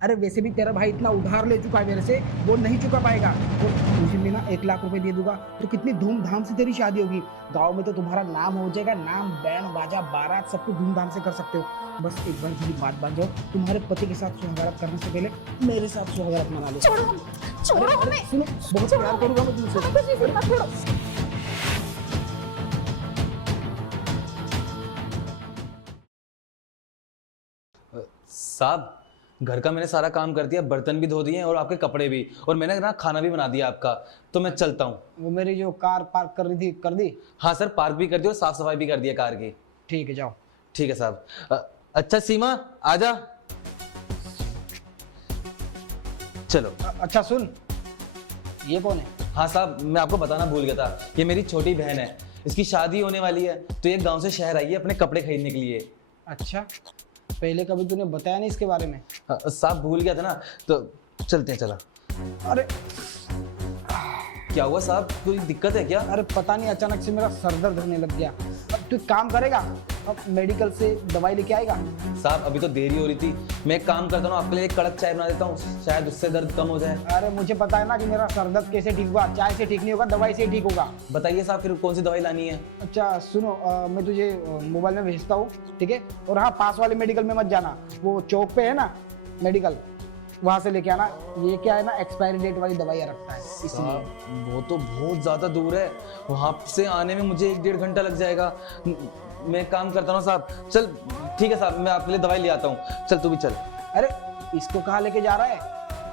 अरे वैसे भी तेरा भाई इतना उधार ले चुका है मेरे से, वो नहीं चुका पाएगा। और तुझे मैं ना 1 लाख रुपए दे दूंगा तो कितनी धूमधाम से तेरी शादी होगी। गांव में तो तुम्हारा नाम हो जाएगा, नाम, बैंड बाजा, बारात सब कुछ धूमधाम से कर सकते हो। बस एक बार मेरी बात मान जाओ, तुम्हारे पति के साथ सुहागरात करने से पहले मेरे साथ सुहागरात मना लो। छोड़ो हमें। सुनो, बहुत प्यार करूंगा मैं तुमसे। छोड़ो। साहब, घर का मैंने सारा काम कर दिया, बर्तन भी धो दिए और आपके कपड़े भी, और मैंने ना खाना भी बना दिया आपका, तो मैं चलता हूँ। वो मेरी जो कार पार्क कर रही थी कर दी? हाँ सर, पार्क भी कर दिया और साफ सफाई भी कर दिया कार की। ठीक है, जाओ। ठीक है साहब। अच्छा सीमा, आजा। चलो। अच्छा सुन, ये कौन है? हाँ साहब, मैं आपको बताना भूल गया था, ये मेरी छोटी बहन है, इसकी शादी होने वाली है, तो ये गांव से शहर आई है अपने कपड़े खरीदने के लिए। अच्छा, पहले कभी तूने बताया नहीं इसके बारे में? साहब भूल गया था ना, तो चलते हैं। चला। अरे क्या हुआ साहब, कोई दिक्कत है क्या? अरे पता नहीं, अचानक से मेरा सर दर्द होने लग गया। अब तू एक काम करेगा, अब मेडिकल से दवाई लेके आएगा? साहब अभी तो देरी हो रही थी, मैं एक काम करता हूँ, आपके लिए एक कड़क चाय बना देता हूँ, शायद उससे दर्द कम हो जाए। अरे मुझे पता है ना कि मेरा सर दर्द कैसे ठीक होगा, चाय से ठीक नहीं होगा, दवाई से ठीक होगा। बताइए साहब, फिर कौन सी दवाई लानी है? अच्छा सुनो, मैं तुझे मोबाइल में भेजता हूँ, ठीक है? और हाँ, पास वाले मेडिकल में मत जाना, वो चौक पे है ना मेडिकल, वहाँ से लेके आना। ये क्या है ना, एक्सपायरी डेट वाली दवाइयाँ रखता है, इसलिए। साहब वो तो बहुत ज़्यादा दूर है, वहाँ से आने में मुझे 1-1.5 घंटा लग जाएगा। मैं एक काम करता हूँ साहब, चल ठीक है साहब, मैं आपके लिए दवाई ले आता हूँ, चल तू भी चल। अरे इसको कहाँ लेके जा रहा है?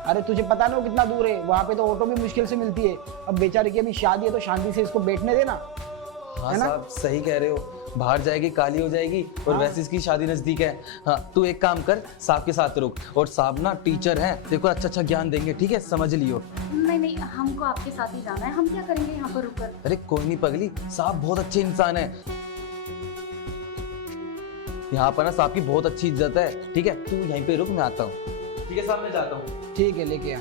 अरे तुझे पता नहीं वो कितना दूर है, वहाँ पे तो ऑटो भी मुश्किल से मिलती है। अब बेचारे की अभी शादी है तो शांति से इसको बैठने देना। हाँ साहब सही कह रहे हो, बाहर जाएगी काली हो जाएगी, और वैसे इसकी शादी नजदीक है। हाँ तू एक काम कर, साहब के साथ रुक, और साहब ना टीचर हैं, देखो अच्छा ज्ञान देंगे, ठीक है? समझ लियो। नहीं, हमको आपके साथ ही जाना है, हम क्या करेंगे यहाँ पर रुककर? अरे कोई नहीं पगली, साहब बहुत अच्छे इंसान है, यहाँ पर ना साहब की बहुत अच्छी इज्जत है, ठीक है? तू यहीं पे रुक, मैं आता हूँ। ठीक है साहब, मैं जाता हूँ। ठीक है, लेके आ।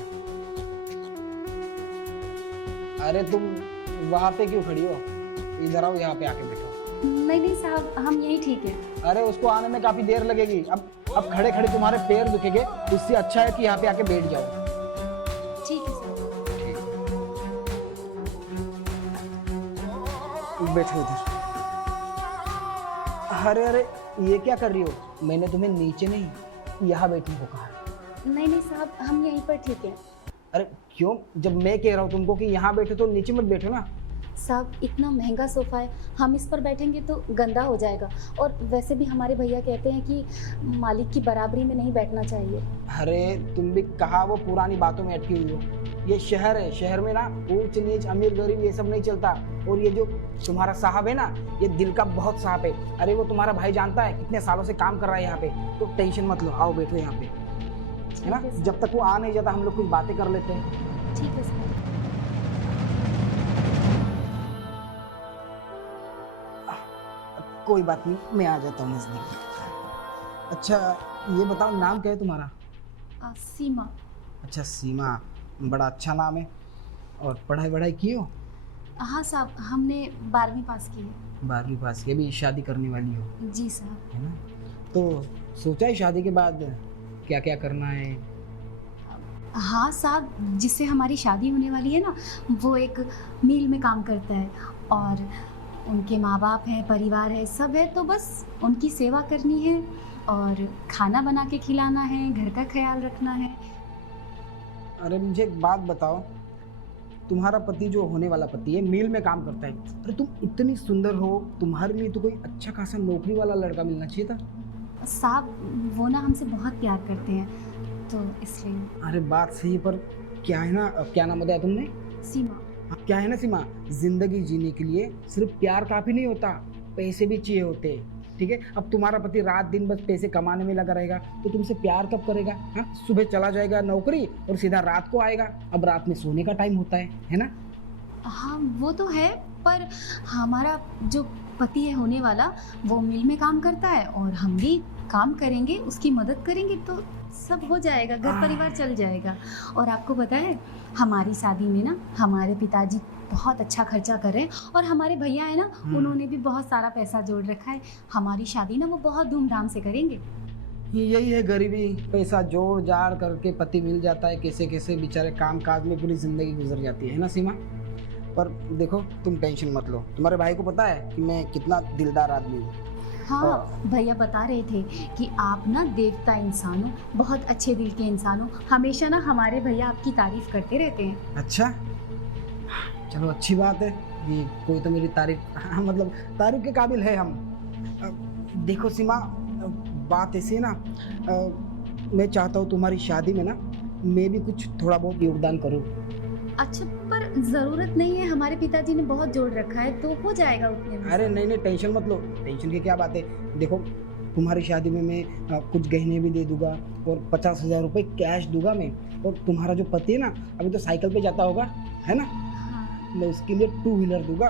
अरे तुम वहाँ पे क्यों खड़ी हो? इधर आओ, यहाँ पे आके बैठो। नहीं साहब, हम यही ठीक है। अरे उसको आने में काफी देर लगेगी, अब खड़े खड़े तुम्हारे पैर दुखेंगे, इससे अच्छा है कि यहाँ पे आके बैठ जाओ। ठीक है साहब। बैठो इधर। अरे ये क्या कर रही हो? मैंने तुम्हें नीचे नहीं, यहाँ बैठने को कहा है। नहीं साहब, हम यहीं पर ठीक है। अरे क्यों? जब मैं कह रहा हूँ तुमको कि यहाँ बैठो तो नीचे मत बैठो ना। साहब इतना महंगा सोफा है, हम इस पर बैठेंगे तो गंदा हो जाएगा, और वैसे भी हमारे भैया कहते हैं कि मालिक की बराबरी में नहीं बैठना चाहिए। अरे तुम भी कहा वो पुरानी बातों में अटकी हुई हो। ये शहर है, शहर में ना ऊंच नीच अमीर गरीब ये सब नहीं चलता। और ये जो तुम्हारा साहब है ना, ये दिल का बहुत साहब है। अरे वो तुम्हारा भाई जानता है कितने सालों से काम कर रहा है यहाँ पे, तो टेंशन मत लो, आओ बैठो यहाँ पे, है ना? जब तक वो आ नहीं जाता हम लोग कुछ बातें कर लेते हैं। ठीक है साहब। कोई बात नहीं, मैं आ जाता हूँ नजदीक। अच्छा ये बताओ, नाम क्या है तुम्हारा? सीमा। अच्छा सीमा, बड़ा अच्छा नाम है। और पढ़ाई की हो? हाँ साहब, हमने 12वीं पास की है। 12वीं पास की, अभी शादी करने वाली हो, जी साहब। है ना? तो सोचा है शादी के बाद क्या क्या करना है? हाँ साहब, जिससे हमारी शादी होने वाली है ना, वो एक मिल में काम करता है, और उनके माँ बाप हैं, परिवार है, सब है, तो बस उनकी सेवा करनी है और खाना बना के खिलाना है, घर का ख्याल रखना है। अरे मुझे एक बात बताओ, तुम्हारा पति जो होने वाला पति है मिल में काम करता है, अरे तुम इतनी सुंदर हो, तुम्हारे लिए तो कोई अच्छा खासा नौकरी वाला लड़का मिलना चाहिए था। साहब वो ना हमसे बहुत प्यार करते हैं, तो इसलिए। अरे बात सही, पर क्या है ना, क्या नाम बताया तुमने? सीमा। क्या है ना सीमा, जिंदगी जीने के लिए सिर्फ प्यार काफी नहीं होता, पैसे भी चाहिए होते हैं, ठीक है? अब तुम्हारा पति रात दिन बस पैसे कमाने में लगा रहेगा तो तुमसे प्यार कब करेगा? हाँ, सुबह चला जाएगा नौकरी और सीधा रात को आएगा, अब रात में सोने का टाइम होता है ना? हाँ वो तो है, पर हमारा जो पति है होने वाला, वो मिल में काम करता है और हम भी काम करेंगे, उसकी मदद करेंगे, तो सब हो जाएगा, घर परिवार चल जाएगा। और आपको पता है, हमारी शादी में ना हमारे पिताजी बहुत अच्छा खर्चा कर रहे हैं, और हमारे भैया है ना, उन्होंने भी बहुत सारा पैसा जोड़ रखा है। हमारी शादी ना वो बहुत धूमधाम से करेंगे। यही है गरीबी, पैसा जोड़ जाड़ करके पति मिल जाता है, कैसे कैसे बेचारे काम काज में पूरी जिंदगी गुजर जाती है ना सीमा। पर देखो तुम टेंशन मत लो, तुम्हारे भाई को पता है कि मैं कितना दिलदार आदमी हूँ। हाँ, भैया बता रहे थे कि आप ना देवता इंसान हो, बहुत अच्छे दिल के इंसान हो। हमेशा ना हमारे भैया आपकी तारीफ करते रहते हैं। अच्छा, चलो अच्छी बात है कि कोई तो मेरी तारीफ मतलब तारीफ के काबिल है हम। देखो सीमा, बात ऐसी है ना, मैं चाहता हूँ तुम्हारी शादी में ना मैं भी कुछ थोड़ा बहुत योगदान करूँ। अच्छा, पर जरूरत नहीं है, हमारे पिताजी ने बहुत जोड़ रखा है तो हो जाएगा उतने में। अरे नहीं नहीं, टेंशन मत लो, टेंशन की क्या बात है। देखो तुम्हारी शादी में मैं कुछ गहने भी दे दूंगा और 50,000 रुपये कैश दूंगा मैं। और तुम्हारा जो पति है ना, अभी तो साइकिल पे जाता होगा है ना, हाँ। मैं उसके लिए 2 व्हीलर दूंगा।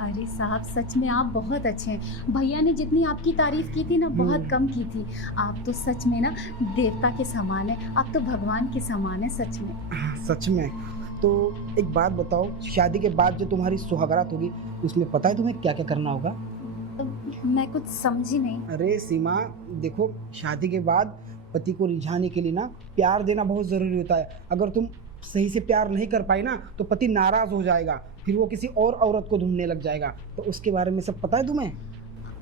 अरे साहब, सच में आप बहुत अच्छे हैं। भैया ने जितनी आपकी तारीफ की थी ना, बहुत कम की थी। आप तो सच में ना देवता के समान है, आप तो भगवान के समान है सच में। सच में। तो एक बात बताओ, शादी के बाद जो तुम्हारी सुहागरात होगी उसमें पता है तुम्हें क्या क्या करना होगा? मैं कुछ समझी नहीं। अरे सीमा देखो, शादी के बाद पति को रिझाने के लिए ना प्यार देना बहुत ज़रूरी होता है। अगर तुम सही से प्यार नहीं कर पाई ना तो पति नाराज़ हो जाएगा, फिर वो किसी और औरत को ढूंढने लग जाएगा। तो उसके बारे में सब पता है तुम्हें?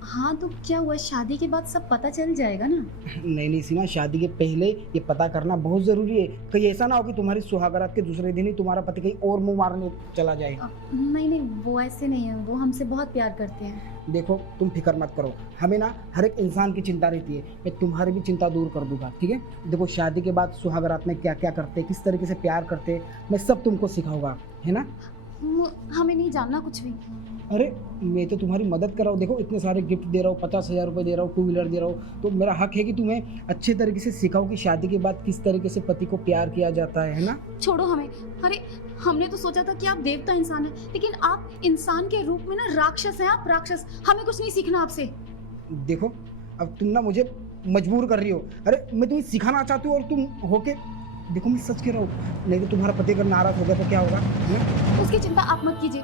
हाँ, तो क्या हुआ, शादी के बाद सब पता चल जाएगा ना? नहीं नहीं सीमा, शादी के पहले ये पता करना बहुत ज़रूरी है। कहीं ऐसा ना हो कि तुम्हारी सुहागरात के दूसरे दिन ही तुम्हारा पति कहीं और मुंह मारने चला जाए। नहीं नहीं, वो ऐसे नहीं है, वो हमसे बहुत प्यार करते हैं। देखो तुम फिक्र मत करो, हमें ना हर एक इंसान की चिंता रहती है, मैं तुम्हारी भी चिंता दूर कर दूंगा, ठीक है? देखो शादी के बाद सुहागरात में क्या क्या करते हैं, किस तरीके से प्यार करते हैं, मैं सब तुमको सिखाऊंगा, है ना? हमें नहीं जानना कुछ भी। अरे मैं तो तुम्हारी मदद कर रहा हूँ, देखो इतने सारे गिफ्ट दे रहा हूँ, 50,000 रुपये दे रहा हूँ, 2 व्हीलर दे रहा हूँ, तो मेरा हक है कि तुम्हें अच्छे तरीके से सिखाऊं कि शादी के बाद किस तरीके से पति को प्यार किया जाता है ना? छोड़ो हमें। अरे हमने तो सोचा था कि आप देवता इंसान हैं, लेकिन आप इंसान के रूप में ना राक्षस हैं। आप राक्षस, हमें कुछ नहीं सीखना आपसे। देखो अब तुम ना मुझे मजबूर कर रही हो। अरे मैं तुम्हें सिखाना चाहती हूँ और तुम होके, देखो मैं सच कह रहा हूँ, नहीं तो तुम्हारा पति अगर नाराज हो गया तो क्या होगा? उसकी चिंता आप मत कीजिए,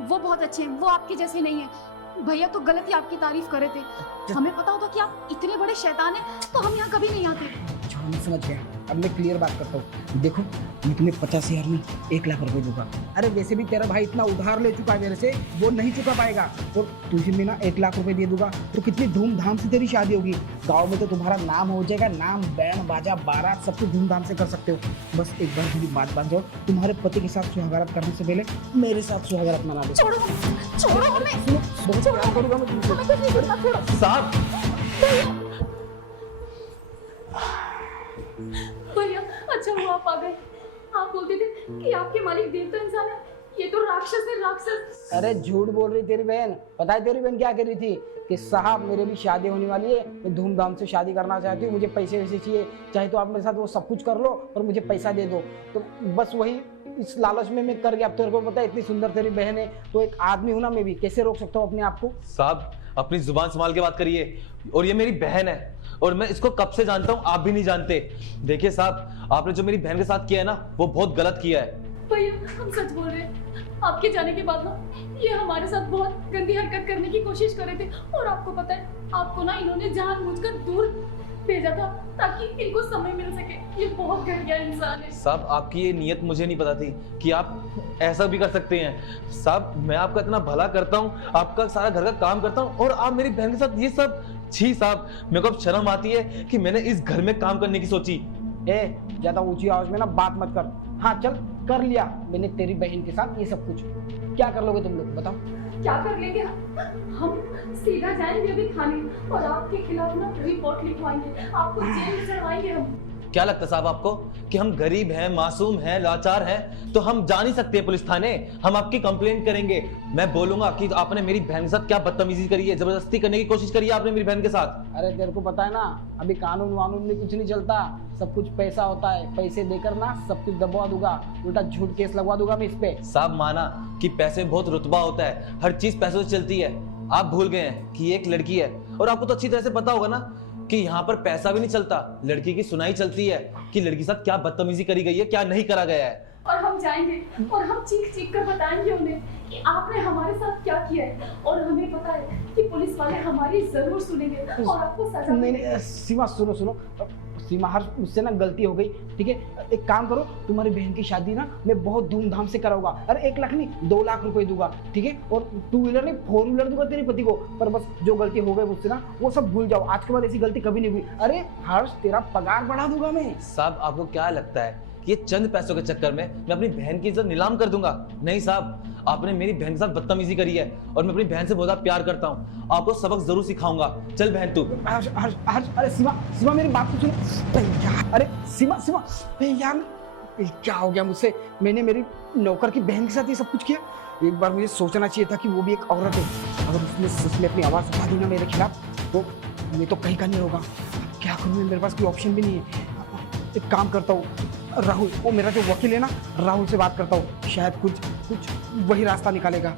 वो बहुत अच्छे हैं, वो आपके जैसे नहीं है। भैया तो गलत ही आपकी तारीफ कर रहे थे। हमें पता होता कि आप इतने बड़े शैतान हैं तो हम यहाँ कभी नहीं आते। मैं समझ गया, अब मैं क्लियर बात करता हूँ। देखो मैं तुम्हें 50,000 में 1 लाख रुपए दूंगा। अरे वैसे भी तेरा भाई इतना उधार ले चुका है मेरे से, वो नहीं चुका पाएगा, और तुझे मैं ना 1 लाख रुपए दे दूंगा तो कितनी धूमधाम से तेरी शादी होगी। गाँव में तो तुम्हारा नाम हो जाएगा, नाम, बैंड बाजा बारात सब कुछ धूमधाम से कर सकते हो। बस एक बार मेरी बात मान जाओ, तुम्हारे पति के साथ सुहागरात करने से पहले मेरे साथ सुहागरात मना दो। छोड़ो हमें, बहुत प्यार करूंगा मैं तुमसे। हमें कुछ नहीं करना, छोड़ो। साहब भैया अच्छा हुआ आप आ गए। आप बोलते थे कि आपके मालिक देवता इंसान है, ये तो राक्षस है, राक्षस। अरे झूठ बोल रही तेरी बहन। पता है तेरी बहन क्या कह रही थी कि साहब मेरे भी शादी होने वाली है, मैं धूमधाम से शादी करना चाहती हूँ, मुझे पैसे वैसे चाहिए, चाहे तो आप मेरे साथ वो सब कुछ कर लो और मुझे पैसा दे दो। तो बस वही इस लालच में मैं कर गया। अब तेरे को पता है इतनी सुंदर तेरी बहन है, तो एक आदमी हूँ ना मैं भी, कैसे रोक सकता हूँ अपने आप को? साहब अपनी जुबान संभाल के बात करिए, और ये मेरी बहन है और मैं इसको कब से जानता हूँ, आप भी नहीं जानते। देखिए साहब, आपने जो मेरी बहन के साथ किया है ना, वो बहुत गलत किया है। भैया हम सच बोल रहे हैं, आपके जाने के बाद ना ये हमारे साथ बहुत गंदी हरकत करने की कोशिश कर रहे थे, और आपको पता है आपको ना इन्होंने जानबूझकर दूर भेजा था ताकि इनको समय मिल सके। ये बहुत घटिया इंसान है। साहब आपकी ये नीयत मुझे नहीं पता थी कि आप ऐसा भी कर सकते हैं। साहब मैं आपका इतना भला करता हूँ, आपका सारा घर का काम करता हूँ, और आप मेरी बहन के साथ ये सब। छी साहब, मेरे को अब शर्म आती है कि मैंने इस घर में काम करने की सोची। ए ज्यादा ऊंची आवाज में ना बात मत कर। हाँ चल, कर लिया मैंने तेरी बहन के साथ ये सब कुछ। क्या कर लोगे तुम लोग बताओ? क्या कर लेंगे हम सीधा जाएंगे अभी थाने और आपके खिलाफ ना रिपोर्ट लिखवाएंगे, आपको जेल में चढ़वाएंगे हम। क्या लगता है साहब आपको कि हम गरीब हैं, मासूम हैं, लाचार हैं, तो हम जा नहीं सकते पुलिस थाने? हम आपकी कंप्लेंट करेंगे। मैं बोलूंगा कि आपने मेरी बहन के साथ क्या बदतमीजी करी है, जबरदस्ती करने की कोशिश करी है आपने मेरी बहन के साथ। अरे तेरे को पता है ना, अभी कानून वानून में कुछ नहीं चलता, सब कुछ पैसा होता है। पैसे देकर ना सब कुछ दबवा दूंगा, उल्टा झूठ केस लगवा दूंगा मैं इस पे। साहब माना कि पैसे बहुत रुतबा होता है, हर चीज पैसों से चलती है। आप भूल गए हैं कि एक लड़की है, और आपको तो अच्छी तरह से पता होगा ना कि यहाँ पर पैसा भी नहीं चलता, लड़की की सुनाई चलती है कि लड़की के साथ क्या बदतमीजी करी गई है, क्या नहीं करा गया है। और हम जाएंगे और हम चीख चीख कर बताएंगे उन्हें कि आपने हमारे साथ क्या किया है, और हमें पता है कि पुलिस वाले हमारी जरूर सुनेंगे और आपको सजा नहीं देंगे। नहीं सीमा सुनो सुनो, सीमा हर मुझसे ना गलती हो गई, ठीक है। एक काम करो, तुम्हारी बहन की शादी ना मैं बहुत धूमधाम से कराऊंगा। अरे 1 लाख नहीं 2 लाख रुपए दूंगा, ठीक है। और 2 व्हीलर नहीं 4 व्हीलर दूंगा तेरे पति को। पर बस जो गलती हो गई मुझसे ना वो सब भूल जाओ, आज के बाद ऐसी गलती कभी नहीं हुई। अरे हर्ष तेरा पगार बढ़ा दूंगा मैं। साहब आपको क्या लगता है कि ये चंद पैसों के चक्कर में मैं अपनी बहन की इज्जत नीलाम कर दूंगा? नहीं साहब, आपने मेरी बहन के साथ बदतमीजी करी है और मैं अपनी बहन से बहुत ज्यादा प्यार करता हूँ। आपको सबक जरूर सिखाऊंगा। चल बहन तू। हर्ष हर्ष हर्ष, अरे सीमा सीमा मेरी बात तो सुनो। अरे यार, अरे सीमा सीमा, अरे यार ये क्या हो गया मुझसे? मैंने मेरी नौकर की बहन के साथ ये सब कुछ किया। एक बार मुझे सोचना चाहिए था कि वो भी एक औरत है। अगर उसने सच में अपनी आवाज़ उठा दी ना मेरे खिलाफ तो ये तो कहीं का नहीं होगा। क्या करूँ मैं, मेरे पास कोई ऑप्शन भी नहीं है। एक काम करता हूँ, राहुल, वो मेरा जो वकील है ना, राहुल से बात करता हूँ, शायद कुछ वही रास्ता निकालेगा।